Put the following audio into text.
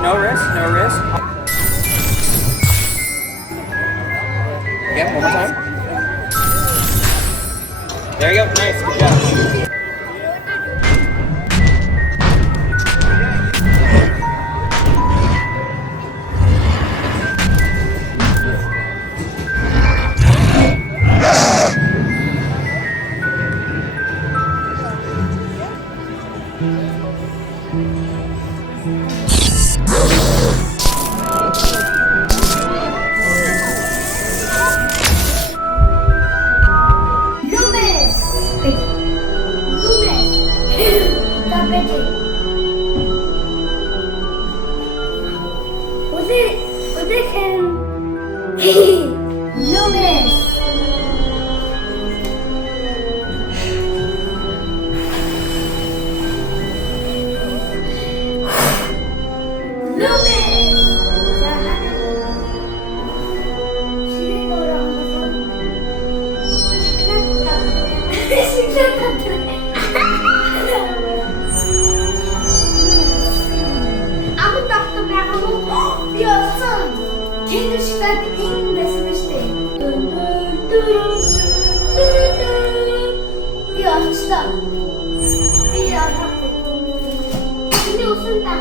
No risk, no risk. Yeah, one more time. There you go, nice, good job. Kendi ışıklarda en resim işte. Bir ağaçta. Bir adam. Şimdi olsun ben.